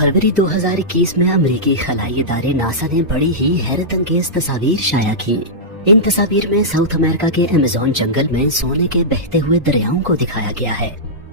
फरवरी 2021 में अमेरिकी खलाई इदारे नासा ने बड़ी ही हैरत अंगेज तस्वीर शाया की। इन तस्वीर में साउथ अमेरिका के अमेज़न जंगल में सोने के बहते हुए दरियाओं को दिखाया गया है।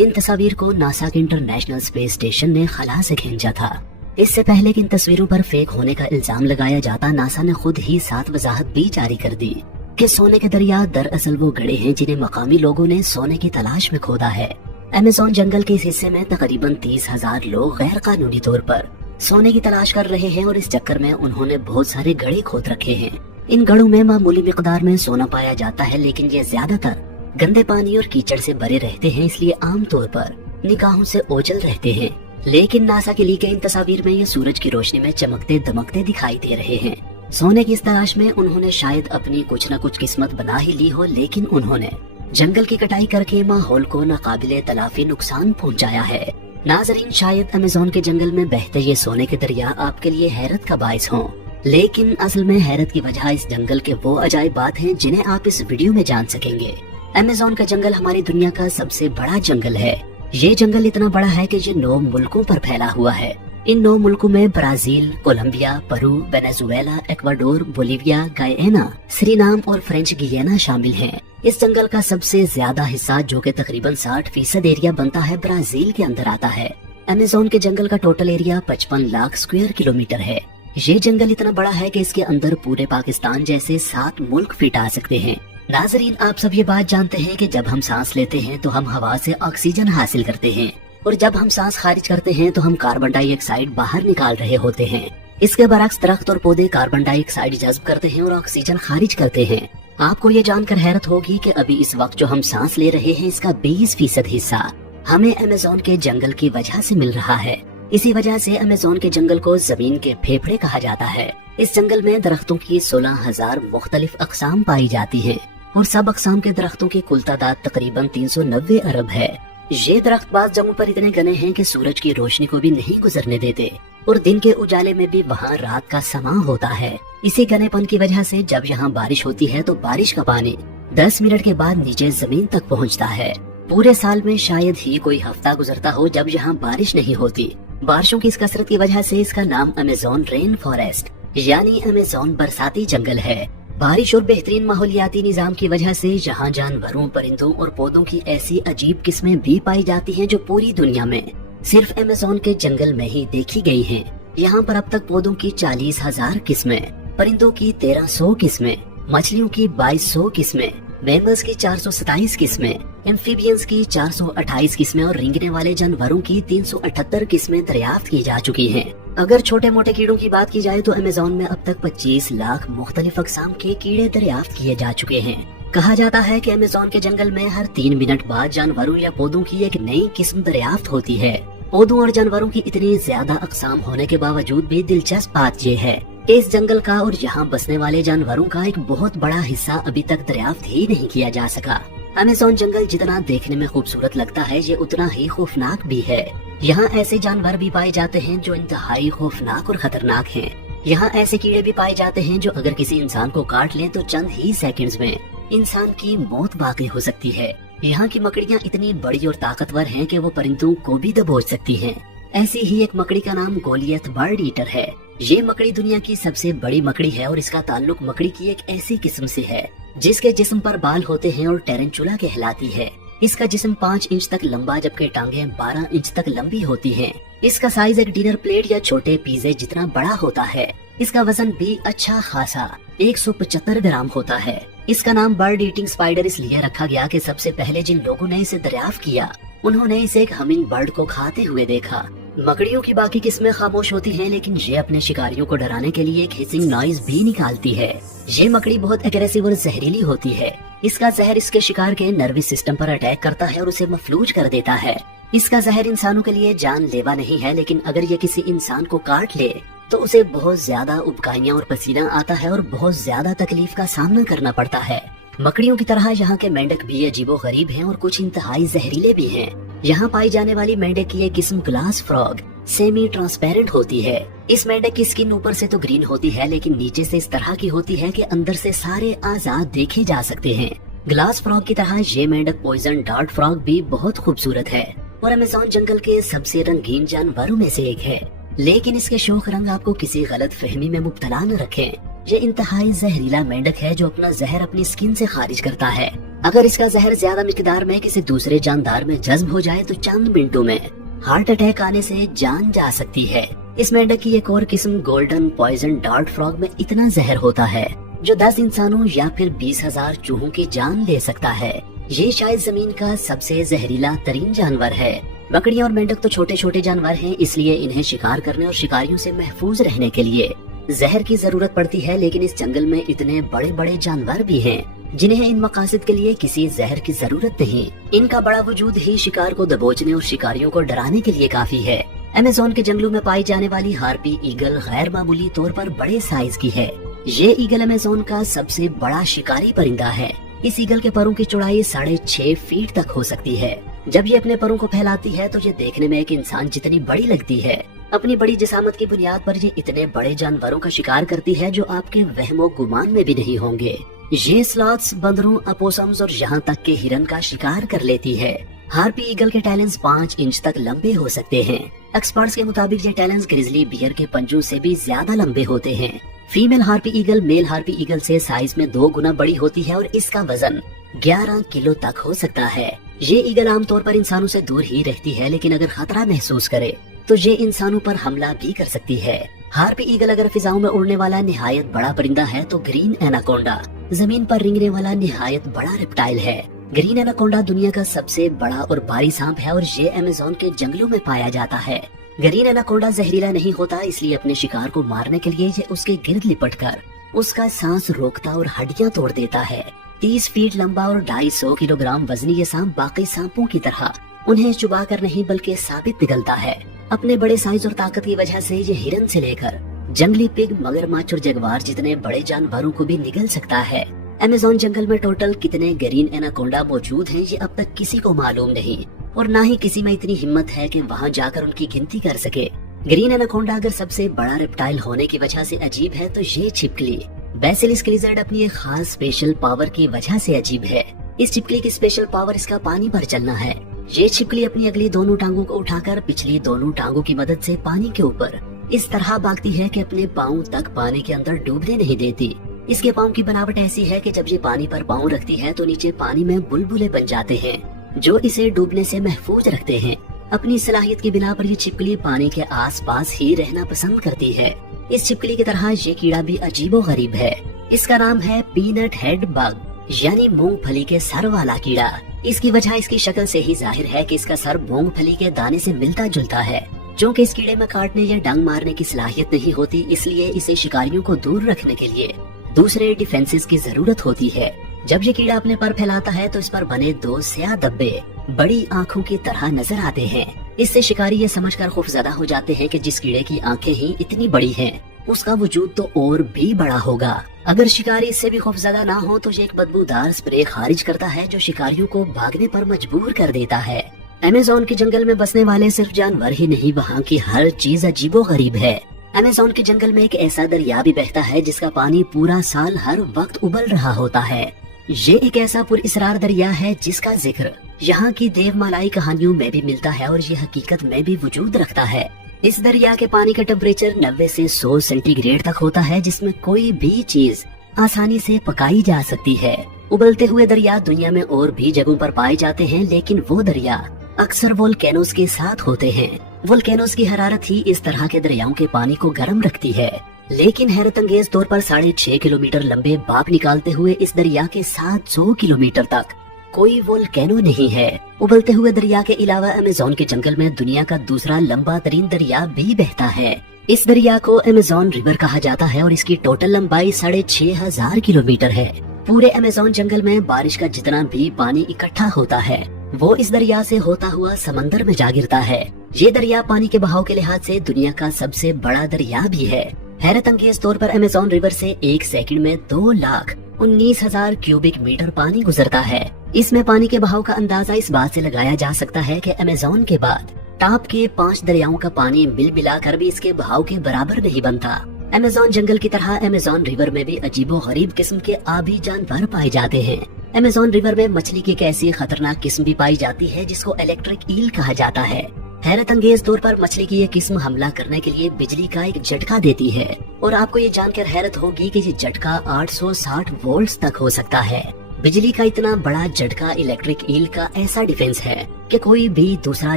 इन तस्वीर को नासा के इंटरनेशनल स्पेस स्टेशन ने खला से खींचा था। इससे पहले कि इन तस्वीरों पर फेक होने का इल्जाम लगाया जाता, नासा ने खुद ही साफ वजाहत भी जारी कर दी कि सोने के दरिया दरअसल वो गड्ढे हैं जिन्हें मकामी लोगों ने सोने की तलाश में खोदा है। अमेज़न जंगल के इस हिस्से में तकरीबन 30,000 लोग गैर कानूनी तौर पर सोने की तलाश कर रहे हैं और इस चक्कर में उन्होंने बहुत सारे गड्ढे खोद रखे हैं। इन गड्ढों में मामूली मिकदार में सोना पाया जाता है, लेकिन ये ज्यादातर गंदे पानी और कीचड़ से भरे रहते हैं, इसलिए आमतौर पर निगाहों से ओझल रहते हैं। लेकिन नासा के लिए इन तस्वीर में ये सूरज की रोशनी में चमकते दमकते दिखाई दे रहे हैं। सोने की इस तलाश में उन्होंने शायद अपनी कुछ न कुछ किस्मत बना ही ली हो, लेकिन उन्होंने जंगल की कटाई करके माहौल को नाकाबिले तलाफी नुकसान पहुंचाया है। नाजरीन, शायद अमेज़न के जंगल में बहते ये सोने के दरिया आपके लिए हैरत का बाइस हों, लेकिन असल में हैरत की वजह इस जंगल के वो अजायब बात हैं जिन्हें आप इस वीडियो में जान सकेंगे। अमेज़न का जंगल हमारी दुनिया का सबसे बड़ा जंगल है। ये जंगल इतना बड़ा है कि ये 9 मुल्कों पर फैला हुआ है। इन 9 मुल्कों में Brazil, Colombia, Peru, Venezuela, Ecuador, Bolivia, Guyana, Suriname और फ्रेंच गियाना शामिल हैं। इस जंगल का सबसे ज्यादा हिस्सा, जो कि तकरीबन 60% एरिया बनता है, ब्राजील के अंदर आता है। अमेज़न के जंगल का total area 55 lakh square kilometre है। ये जंगल इतना बड़ा है कि इसके अंदर पूरे पाकिस्तान जैसे 7 मुल्क फिट आ सकते हैं। नाजरीन, आप सब ये बात जानते हैं कि जब हम सांस लेते हैं तो हम हवा से ऑक्सीजन हासिल करते हैं, और जब हम सांस खारिज करते हैं तो हम कार्बन डाइऑक्साइड बाहर निकाल रहे होते हैं। इसके बरक्स दरख्त और पौधे कार्बन डाइऑक्साइड जज्ब करते हैं और ऑक्सीजन खारिज करते हैं। आपको ये जानकर हैरत होगी कि अभी इस वक्त जो हम सांस ले रहे हैं, इसका 20% हिस्सा हमें अमेज़न के जंगल की वजह से मिल रहा है। इसी वजह से अमेज़न के जंगल को जमीन के फेफड़े कहा जाता है। इस जंगल में दरख्तों की 16,000 मुख्तलिफ अकसाम पाई जाती हैं और सब अकसाम के दरख्तों की कुल तादाद तकरीबन 390 अरब है। ये दरख्त बाज़ जगहों पर इतने घने हैं कि सूरज की रोशनी को भी नहीं गुजरने देते और दिन के उजाले में भी वहाँ रात का समा होता है। इसी घनेपन की वजह से जब यहाँ बारिश होती है तो बारिश का पानी 10 मिनट के बाद नीचे जमीन तक पहुँचता है। पूरे साल में शायद ही कोई हफ्ता गुजरता हो जब यहाँ बारिश नहीं होती। बारिशों की इस कसरत की वजह से इसका नाम अमेज़न रेन फॉरेस्ट यानी अमेज़न बरसाती जंगल है। बारिश और बेहतरीन माहौलियाती निजाम की वजह से यहाँ जानवरों, परिंदों और पौधों की ऐसी अजीब किस्में भी पाई जाती हैं जो पूरी दुनिया में सिर्फ अमेज़न के जंगल में ही देखी गई हैं। यहाँ पर अब तक पौधों की 40,000 किस्में, परिंदों की 1300 किस्में, मछलियों की 2200 किस्में, मैमल्स की 427 किस्में, एम्फीबियंस की 428 किस्में और रेंगने वाले जानवरों की 378 किस्में दरियाफ्त की जा चुकी हैं। अगर छोटे मोटे कीड़ों की बात की जाए तो अमेज़न में अब तक 25 लाख मुख्तलिफ अक़साम के कीड़े दरियाफ्त किए जा चुके हैं। कहा जाता है कि अमेज़न के जंगल में हर 3 मिनट बाद जानवरों या पौधों की एक नई किस्म दरियाफ्त होती है। पौधों और जानवरों की इतनी ज्यादा अक़साम होने के बावजूद भी दिलचस्प बात यह है कि इस जंगल का और यहाँ बसने वाले जानवरों का एक बहुत बड़ा हिस्सा अभी तक दरियाफ्त ही नहीं किया जा सका। अमेज़न जंगल जितना देखने में खूबसूरत लगता है, ये उतना ही खौफनाक भी है। यहाँ ऐसे जानवर भी पाए जाते हैं जो इंतहाई खौफनाक और खतरनाक हैं। यहाँ ऐसे कीड़े भी पाए जाते हैं जो अगर किसी इंसान को काट लें तो चंद ही सेकंड्स में इंसान की मौत वाक़ई हो सकती है। यहाँ की मकड़ियाँ इतनी बड़ी और ताकतवर हैं कि वो परिंदों को भी दबोच सकती हैं। ऐसी ही एक मकड़ी का नाम गोलियत बर्ड ईटर है। ये मकड़ी दुनिया की सबसे बड़ी मकड़ी है और इसका ताल्लुक मकड़ी की एक ऐसी किस्म से है जिसके जिस्म पर बाल होते हैं और टेरेंचुला कहलाती है। इसका जिस्म 5 इंच तक लंबा जबकि टांगे 12 इंच तक लंबी होती हैं। इसका साइज एक डिनर प्लेट या छोटे पिज़्ज़े जितना बड़ा होता है। इसका वजन भी अच्छा खासा 175 ग्राम होता है। इसका नाम बर्ड ईटिंग स्पाइडर इसलिए रखा गया कि सबसे पहले जिन लोगों ने इसे दरियाफ्त किया उन्होंने इसे एक हमिंग बर्ड को खाते हुए देखा। मकड़ियों की बाकी किस्में खामोश होती हैं, लेकिन ये अपने शिकारियों को डराने के लिए एक हिसिंग नॉइज भी निकालती है। ये मकड़ी बहुत एग्रेसिव और जहरीली होती है। इसका जहर इसके शिकार के नर्वस सिस्टम पर अटैक करता है और उसे मफलूज कर देता है। इसका जहर इंसानों के लिए जानलेवा नहीं है, लेकिन अगर ये किसी इंसान को काट ले तो उसे बहुत ज्यादा उबकाइयाँ और पसीना आता है और बहुत ज्यादा तकलीफ का सामना करना पड़ता है। मकड़ियों की तरह यहाँ के मेंढक भी अजीबो गरीब हैं और कुछ इंतहाई जहरीले भी हैं। यहाँ पाई जाने वाली मेंढक की एक किस्म ग्लास फ्रॉग सेमी ट्रांसपेरेंट होती है। इस मेंढक की स्किन ऊपर से तो ग्रीन होती है, लेकिन नीचे से इस तरह की होती है कि अंदर से सारे आजाद देखे जा सकते हैं। ग्लास फ्रॉग की तरह ये मेंढक पॉइजन डार्ट फ्रॉग भी बहुत खूबसूरत है और अमेज़न जंगल के सबसे रंगीन जानवरों में से एक है। लेकिन इसके शोख रंग आपको किसी गलत फहमी में मुब्तला न रखें। ये इंतहाई जहरीला मेंढक है जो अपना जहर अपनी स्किन से खारिज करता है। अगर इसका जहर ज्यादा मिकदार में किसी दूसरे जानदार में जज्ब हो जाए तो चंद मिनटों में हार्ट अटैक आने से जान जा सकती है। इस मेंढक की एक और किस्म गोल्डन पॉइजन डार्ट फ्रॉग में इतना जहर होता है जो 10 इंसानों या फिर 20,000 चूहों की जान ले सकता है। ये शायद जमीन का सबसे जहरीला तरीन जानवर है। बकरियां और मेंढक तो छोटे छोटे जानवर हैं, इसलिए इन्हें शिकार करने और शिकारियों से महफूज रहने के लिए जहर की जरूरत पड़ती है। लेकिन इस जंगल में इतने बड़े बड़े जानवर भी हैं जिन्हें इन मकासद के लिए किसी जहर की जरूरत नहीं। इनका बड़ा वजूद ही शिकार को दबोचने और शिकारियों को डराने के लिए काफी है। अमेज़न के जंगलों में पाई जाने वाली हार्पी ईगल गैर मामूली तौर पर बड़े साइज की है। ये ईगल अमेज़न का सबसे बड़ा शिकारी परिंदा है। इस ईगल के परों की चौड़ाई 6.5 फीट तक हो सकती है। जब ये अपने परों को फैलाती है तो ये देखने में एक इंसान जितनी बड़ी लगती है। अपनी बड़ी जिसामत की बुनियाद पर ये इतने बड़े जानवरों का शिकार करती है जो आपके वहमो गुमान में भी नहीं होंगे। ये स्लॉथ्स, बंदरों, अपोसम्स और यहाँ तक के हिरन का शिकार कर लेती है। हार्पी ईगल के टैलेंस 5 इंच तक लंबे हो सकते हैं। एक्सपर्ट्स के मुताबिक ये टैलेंस ग्रिजली बियर के पंजों से भी ज्यादा लंबे होते हैं। Female harpy eagle male harpy eagle से साइज में 2 गुना बड़ी होती है और इसका वजन 11 किलो तक हो सकता है। ये ईगल आमतौर पर इंसानों से दूर ही रहती है, लेकिन अगर खतरा महसूस करे तो ये इंसानों पर हमला भी कर सकती है। हार्पी ईगल अगर फिजाओं में उड़ने वाला निहायत बड़ा परिंदा है तो ग्रीन एनाकोंडा जमीन पर रेंगने वाला निहायत बड़ा रेप्टाइल है। ग्रीन एनाकोंडा दुनिया का सबसे बड़ा और भारी सांप है और ये अमेज़न के जंगलों में पाया जाता है। ग्रीन एनाकोंडा जहरीला नहीं होता, इसलिए अपने शिकार को मारने के लिए ये उसके गिर्द लिपटकर उसका सांस रोकता और हड्डियां तोड़ देता है। 30 फीट लंबा और 250 किलोग्राम वजनी ये सांप बाकी सांपों की तरह उन्हें चुबा कर नहीं बल्कि साबित पिघलता है। अपने बड़े साइज और ताकत की वजह से ये हिरन से लेकर जंगली पिग, मगरमच्छ और जगवार जितने बड़े जानवरों को भी निगल सकता है। अमेज़न जंगल में टोटल कितने ग्रीन एनाकोंडा मौजूद हैं ये अब तक किसी को मालूम नहीं और न ही किसी में इतनी हिम्मत है कि वहां जाकर उनकी गिनती कर सके। ग्रीन एनाकोंडा अगर सबसे बड़ा रेप्टाइल होने की वजह से अजीब है तो ये छिपकली बेसिलिस्क लिजर्ड अपनी एक खास स्पेशल पावर की वजह से अजीब है। इस छिपकली की स्पेशल पावर इसका पानी पर चलना है। ये छिपकली अपनी अगली दोनों टांगों को उठाकर पिछली दोनों टांगों की मदद से पानी के ऊपर इस तरह भागती है कि अपने पाँव तक पानी के अंदर डूबने नहीं देती। इसके पाँव की बनावट ऐसी है कि जब ये पानी पर पाँव रखती है तो नीचे पानी में बुलबुले बन जाते हैं जो इसे डूबने से महफूज रखते हैं। अपनी सलाहियत की बिना पर ये छिपकली पानी के आसपास ही रहना पसंद करती है। इस छिपकली की तरह ये कीड़ा भी अजीबो गरीब है। इसका नाम है पीनट हेड बग यानी मूंगफली के सर वाला कीड़ा। इसकी वजह इसकी शक्ल से ही जाहिर है कि इसका सर मूंगफली के दाने से मिलता जुलता है। जो कि इस कीड़े में काटने या डंग मारने की सलाहियत नहीं होती, इसलिए इसे शिकारियों को दूर रखने के लिए दूसरे डिफेंसेस की जरूरत होती है। जब ये कीड़ा अपने पर फैलाता है तो इस पर बने 2 स्याह धब्बे बड़ी आँखों की तरह नजर आते हैं। इससे शिकारी ये समझकर खौफजदा हो जाते हैं कि जिस कीड़े की आंखें ही इतनी बड़ी हैं, उसका वजूद तो और भी बड़ा होगा। अगर शिकारी इससे भी खौफजदा ना हो तो ये एक बदबूदार स्प्रे खारिज करता है जो शिकारियों को भागने पर मजबूर कर देता है। अमेज़न के जंगल में बसने वाले सिर्फ जानवर ही नहीं, वहाँ की हर चीज अजीबो गरीब है। अमेज़न के जंगल में एक ऐसा दरिया भी बहता है जिसका पानी पूरा साल हर वक्त उबल रहा होता है। ये एक ऐसा पुरइसरार दरिया है जिसका जिक्र यहाँ की देवमालाई कहानियों में भी मिलता है और ये हकीकत में भी वजूद रखता है। इस दरिया के पानी का टेम्परेचर 90 से 100 सेंटीग्रेड तक होता है, जिसमें कोई भी चीज आसानी से पकाई जा सकती है। उबलते हुए दरिया दुनिया में और भी जगहों पर पाए जाते हैं, लेकिन वो दरिया अक्सर वोल्केनोस के साथ होते हैं। वोल्केनोस की हरारत ही इस तरह के दरियाओं के पानी को गर्म रखती है। लेकिन हैरत अंगेज तौर पर 6.5 किलोमीटर लंबे बाप निकालते हुए इस दरिया के 700 किलोमीटर तक कोई वोल्केनो नहीं है। उबलते हुए दरिया के अलावा अमेज़न के जंगल में दुनिया का दूसरा लंबा तरीन दरिया भी बहता है। इस दरिया को अमेज़न रिवर कहा जाता है और इसकी टोटल लंबाई 6,500 किलोमीटर है। पूरे अमेज़न जंगल में बारिश का जितना भी पानी इकट्ठा होता है वो इस दरिया से होता हुआ समंदर में जा गिरता है। ये दरिया पानी के बहाव के लिहाज से दुनिया का सबसे बड़ा दरिया भी है। हैरत अंगेज तौर पर अमेज़न रिवर से 1 सेकंड में 2,19,000 क्यूबिक मीटर पानी गुजरता है। इसमें पानी के बहाव का अंदाजा इस बात से लगाया जा सकता है कि अमेज़न के बाद टॉप के 5 दरियाओं का पानी मिल मिलाकर भी इसके बहाव के बराबर नहीं बनता। अमेज़न जंगल की तरह अमेज़न रिवर में भी अजीबो गरीब किस्म के आबी जानवर पाए जाते हैं। अमेज़न रिवर में मछली की एक ऐसी खतरनाक किस्म भी पाई जाती है जिसको इलेक्ट्रिक ईल कहा जाता है। हैरत अंगेज तौर पर मछली की ये किस्म हमला करने के लिए बिजली का एक झटका देती है और आपको ये जानकर हैरत होगी कि ये झटका 860 वोल्ट्स तक हो सकता है। बिजली का इतना बड़ा झटका इलेक्ट्रिक ईल का ऐसा डिफेंस है कि कोई भी दूसरा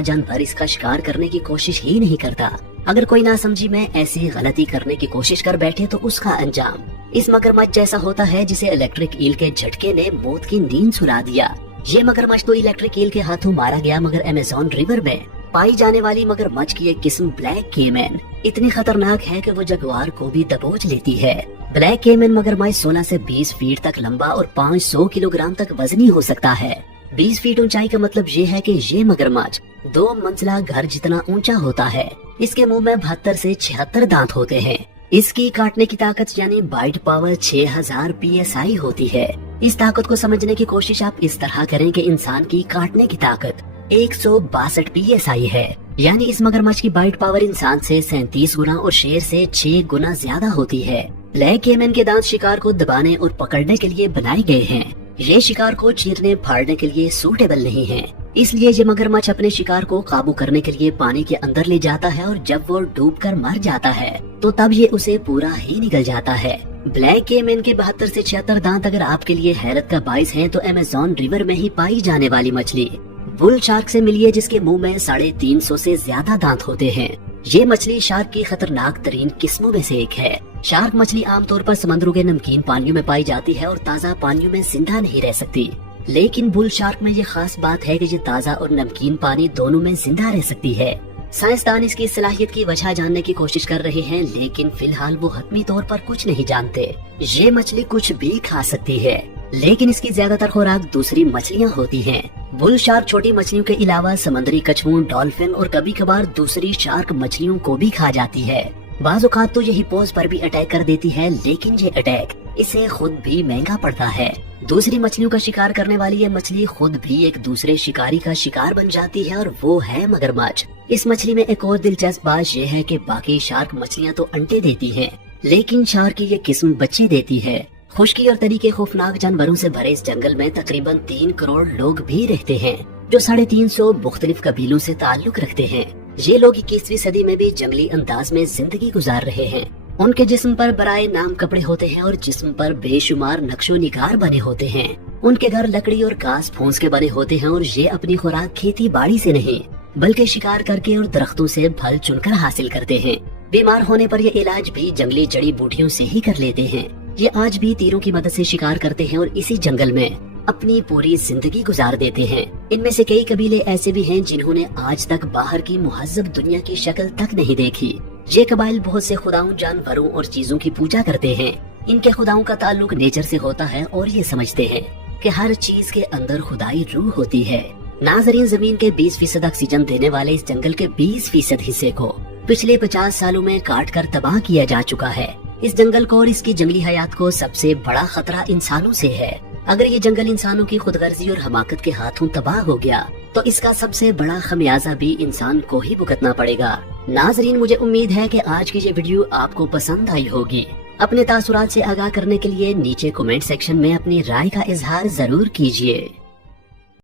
जानवर इसका शिकार करने की कोशिश ही नहीं करता। अगर कोई नासमझी में ऐसी गलती करने की कोशिश कर बैठे तो उसका अंजाम इस मगरमच्छ जैसा होता है जिसे इलेक्ट्रिक ईल के झटके ने मौत की नींद सुला दिया। ये मगरमच्छ तो इलेक्ट्रिक ईल के हाथों मारा गया, मगर अमेज़न रिवर में पाई जाने वाली मगरमच्छ की एक किस्म ब्लैक केमैन इतनी खतरनाक है कि वो जगुआर को भी दबोच लेती है। ब्लैक केमैन मगरमच्छ 16 से 20 फीट तक लंबा और 500 किलोग्राम तक वजनी हो सकता है। 20 फीट ऊंचाई का मतलब ये है कि ये मगरमच्छ 2 मंजिला घर जितना ऊंचा होता है। इसके मुंह में 72 से 76 दांत होते हैं। इसकी काटने की ताकत यानी बाइट पावर 6000 PSI होती है। इस ताकत को समझने की कोशिश आप इस तरह करें कि इंसान की काटने की ताकत 162 PSI है, यानी इस मगरमच्छ की बाइट पावर इंसान से 37 गुना और शेर से 6 गुना ज्यादा होती है। ब्लैक केमैन के दांत शिकार को दबाने और पकड़ने के लिए बनाए गए हैं। ये शिकार को चीरने फाड़ने के लिए सूटेबल नहीं है, इसलिए ये मगरमच्छ अपने शिकार को काबू करने के लिए पानी के अंदर ले जाता है और जब वो डूबकर मर जाता है तो तब ये उसे पूरा ही निगल जाता है। ब्लैक केमैन के 72 से 76 दांत अगर आपके लिए हैरत का बाइस हैं, तो अमेज़न रिवर में ही पाई जाने वाली मछली बुल शार्क से मिलिए, जिसके मुंह में 350 से ज्यादा दांत होते हैं। ये मछली शार्क की खतरनाक तरीन किस्मों में से एक है। शार्क मछली आमतौर पर समंदरों के नमकीन पानियों में पाई जाती है और ताज़ा पानियों में जिंदा नहीं रह सकती, लेकिन बुल शार्क में ये खास बात है कि ये ताज़ा और नमकीन पानी दोनों में जिंदा रह सकती है। साइंसदान इसकी सलाहियत की वजह जानने की कोशिश कर रहे हैं, लेकिन फिलहाल वो हतमी तौर पर कुछ नहीं जानते। ये मछली कुछ भी खा सकती है, लेकिन इसकी ज्यादातर खुराक दूसरी मछलियाँ होती हैं। बुल शार्क छोटी मछलियों के अलावा समुद्री कछुओं, डॉल्फिन और कभी कभार दूसरी शार्क मछलियों को भी खा जाती है। बाज़ औक़ात तो ये हिप्पोस पर भी अटैक कर देती है, लेकिन ये अटैक इसे खुद भी महंगा पड़ता है। दूसरी मछलियों का शिकार करने वाली ये मछली खुद भी एक दूसरे शिकारी का शिकार बन जाती है और वो है मगरमच्छ। इस मछली में एक और दिलचस्प बात यह है कि बाकी शार्क मछलियाँ तो अंडे देती हैं, लेकिन शार्क की ये किस्म बच्चे देती है। खुश्की और तरीके खौफनाक जानवरों से भरे इस जंगल में तकरीबन 3 करोड़ लोग भी रहते हैं, जो 350 मुख्तलिफ कबीलों से ताल्लुक रखते हैं। ये लोग 21वीं सदी में भी जंगली अंदाज में जिंदगी गुजार रहे हैं। उनके जिस्म पर बराए नाम कपड़े होते हैं और जिस्म पर बेशुमार नक्शो निगार बने होते हैं। उनके घर लकड़ी और घास फूस के बने होते हैं और ये अपनी खुराक खेती बाड़ी से नहीं बल्कि शिकार करके और दरख्तों से फल चुनकर हासिल करते हैं। बीमार होने पर ये इलाज भी जंगली जड़ी बूटियों से ही कर लेते हैं। ये आज भी तीरों की मदद से शिकार करते हैं और इसी जंगल में अपनी पूरी जिंदगी गुजार देते हैं। इनमें से कई कबीले ऐसे भी हैं जिन्होंने आज तक बाहर की मुहज्जब दुनिया की शक्ल तक नहीं देखी। ये कबाइल बहुत से खुदाओं, जानवरों और चीजों की पूजा करते हैं। इनके खुदाओं का ताल्लुक नेचर से होता है और ये समझते हैं कि हर चीज के अंदर खुदाई रूह होती है। नाज़रीन, जमीन के 20% ऑक्सीजन देने वाले इस जंगल के 20% हिस्से को पिछले 50 सालों में काट कर तबाह किया जा चुका है। इस जंगल को और इसकी जंगली हयात को सबसे बड़ा खतरा इंसानों से है। अगर ये जंगल इंसानों की खुदगर्जी और हमाकत के हाथों तबाह हो गया तो इसका सबसे बड़ा खमियाजा भी इंसान को ही भुगतना पड़ेगा। नाज़रीन, मुझे उम्मीद है कि आज की ये वीडियो आपको पसंद आई होगी। अपने तासुरात से आगाह करने के लिए नीचे कमेंट सेक्शन में अपनी राय का इजहार जरूर कीजिए।